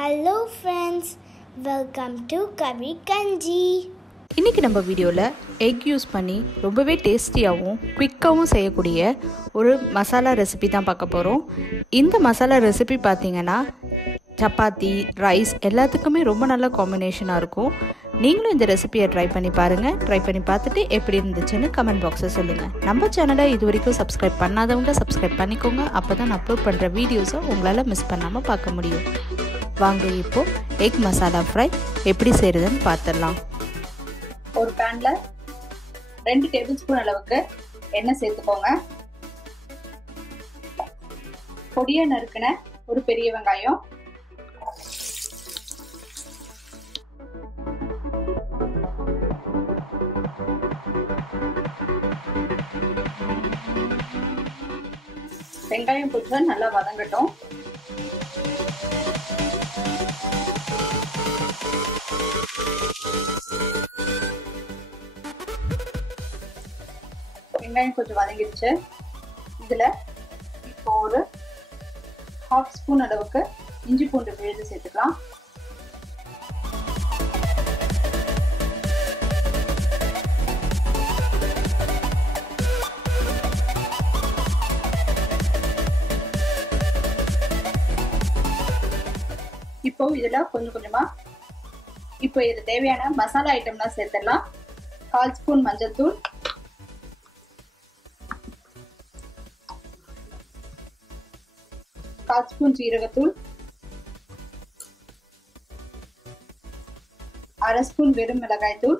Hello friends, welcome to Kavi Kanji. இன்றைக்கி நம்ம வீடியோவில் எக் யூஸ் பண்ணி ரொம்பவே டேஸ்டியாகவும் குவிக்காகவும் செய்யக்கூடிய ஒரு மசாலா ரெசிபி தான் பார்க்க போகிறோம். இந்த மசாலா ரெசிபி பார்த்திங்கன்னா சப்பாத்தி, ரைஸ் எல்லாத்துக்குமே ரொம்ப நல்ல காம்பினேஷனாக இருக்கும். நீங்களும் இந்த ரெசிபியை ட்ரை பண்ணி பாருங்கள். ட்ரை பண்ணி பார்த்துட்டு எப்படி இருந்துச்சுன்னு கமெண்ட் பாக்ஸில் சொல்லுங்கள். நம்ம சேனலை இது வரைக்கும் சப்ஸ்கிரைப் பண்ணாதவங்க சப்ஸ்கிரைப் பண்ணிக்கோங்க. அப்போ தான் நான் அப்லோட் பண்ணுற வீடியோஸை உங்களால் மிஸ் பண்ணாமல் பார்க்க முடியும். வாங்க இப்போது எக் மசாலா ஃப்ரை எப்படி செய்கிறதுன்னு பார்த்துடலாம். ஒரு பேன்ல 2 டேபிள் ஸ்பூன் அளவுக்கு எண்ணெய் சேர்த்துக்கோங்க. பொடியா நறுக்கின ஒரு பெரிய வெங்காயம், வெங்காயம் கொஞ்சம் நல்லா வதங்கட்டும். வெங்காயம் கொஞ்சம் வதங்கிடுச்சு. இதுல இப்போ ஒரு 1/2 ஸ்பூன் அளவுக்கு இஞ்சி பூண்டு விழுது சேர்த்துக்கலாம். இப்போ இதுல கொஞ்சம் கொஞ்சமா இப்போ இது தேவையான மசாலா ஐட்டம்லாம் சேர்த்துடலாம். 1/4 ஸ்பூன் மஞ்சள் தூள், 1/4 ஸ்பூன் ஜீரகத்தூள், 1/2 ஸ்பூன் வெறும் மிளகாய் தூள்,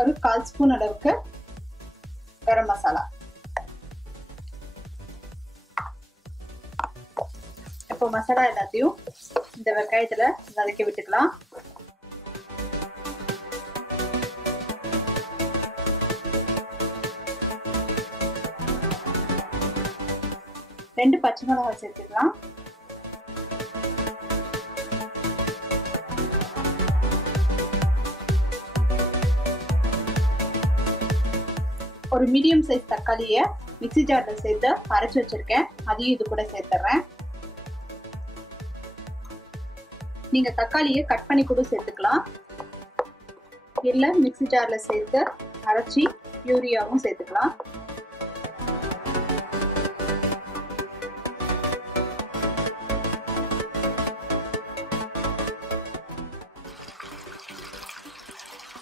ஒரு 1/4 ஸ்பூன் அளவுக்கு கரம் மசாலா. இப்போ மசாலா எல்லாத்தையும் இந்த வெங்காயத்துல வதக்கி விட்டுக்கலாம். ரெண்டு பச்சை மிளகாய் சேர்த்துக்கலாம். ஒரு மீடியம் சைஸ் தக்காளியை மிக்ஸி ஜார்ல சேர்த்து அரைச்சு வச்சிருக்கேன். அதையும் இது கூட சேர்த்துறேன். நீங்க தக்காளியை கட் பண்ணி கூட சேர்த்துக்கலாம். இல்ல மிக்ஸி ஜார்ல சேர்த்து அரைச்சி யூரியாவும் சேர்த்துக்கலாம்.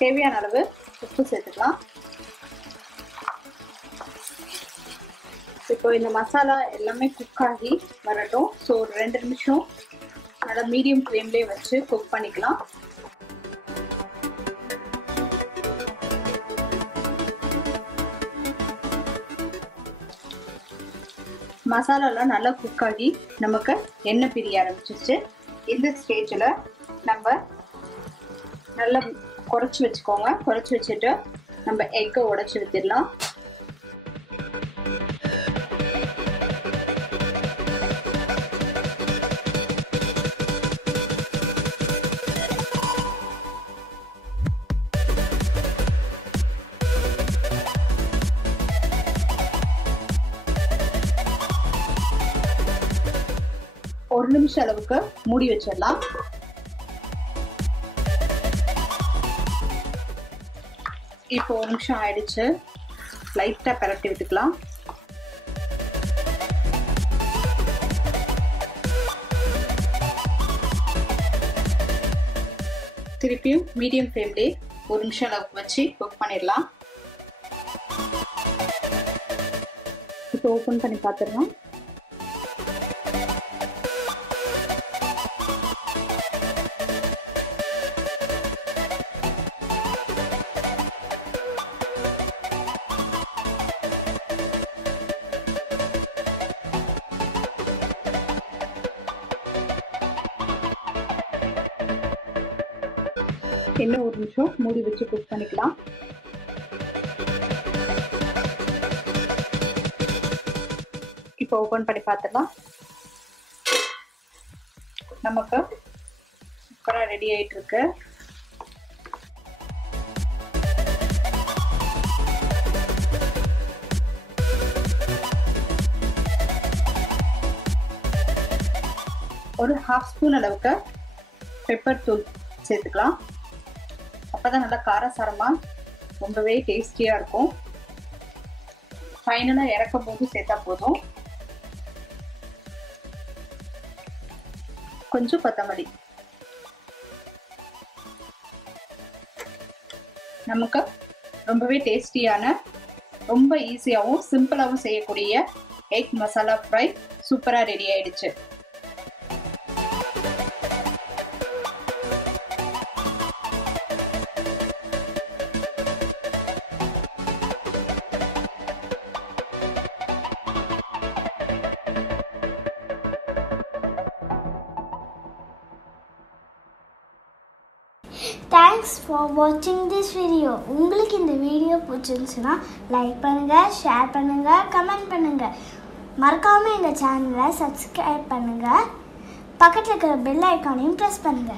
தேவையான அளவு உப்பு சேர்த்துக்கலாம். இப்போ இந்த மசாலா எல்லாமே குக் ஆகி வரட்டும். ஸோ ஒரு 2 நிமிஷம் நல்லா மீடியம் ஃப்ளேம்லேயே வச்சு குக் பண்ணிக்கலாம். மசாலாலாம் நல்லா குக் ஆகி நமக்கு எண்ணெய் பிரிய ஆரம்பிச்சிருச்சு. இந்த ஸ்டேஜில் நம்ம நல்லா குறைச்சி வச்சுக்கோங்க. குறைச்சி வச்சுட்டு நம்ம எக்கை உடைச்சி ஊற்றிடலாம். ஒரு நிமிஷம் அளவுக்கு மூடி வச்சிடலாம். இப்போ 1 நிமிஷம் ஆயிடுச்சு. லைட்டா பரட்டி விட்டுக்கலாம். திருப்பியும் மீடியம் ஃப்ளேம்லேயே 1 நிமிஷம் அளவுக்கு வச்சு குக் பண்ணிடலாம். இப்போ ஓப்பன் பண்ணி பார்த்துடலாம். இன்னும் 1 நிமிஷம் மூடி வச்சு குக் பண்ணிக்கலாம். இப்போ ஓபன் பண்ணி பார்த்துடலாம். நமக்கு சூப்பரா ரெடி ஆயிட்டு இருக்கு. ஒரு 1/2 ஸ்பூன் அளவுக்கு பெப்பர் தூள் சேர்த்துக்கலாம். அப்பதான் நல்லா காரசாரமா ரொம்பவே டேஸ்டியா இருக்கும். ஃபைனலா இறக்கும் போது சேர்த்தா போதும். கொஞ்சம் கொத்தமல்லி. நமக்கு ரொம்பவே டேஸ்டியான, ரொம்ப ஈஸியாகவும் சிம்பிளாகவும் செய்யக்கூடிய எக் மசாலா ஃப்ரை சூப்பரா ரெடி ஆயிடுச்சு. Thanks for watching this video. உங்களுக்கு இந்த வீடியோ பிடிச்சிருந்துச்சுன்னா லைக் பண்ணுங்க, ஷேர் பண்ணுங்க, கமெண்ட் பண்ணுங்க. மறக்காம எங்க சேனலை சப்ஸ்கிரைப் பண்ணுங்க. பக்கத்துல இருக்கிற பெல் ஐகானையும் பிரஸ் பண்ணுங்க.